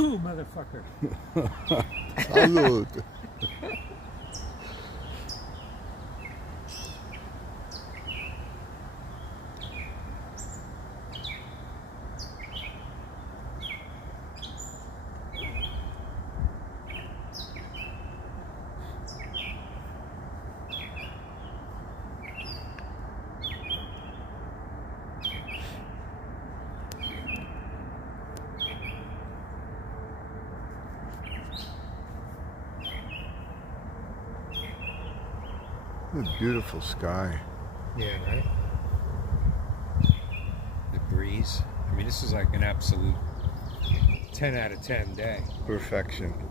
Oh, motherfucker. Salud. What a beautiful sky. Yeah, right? The breeze. I mean, this is like an absolute 10 out of 10 day. Perfection.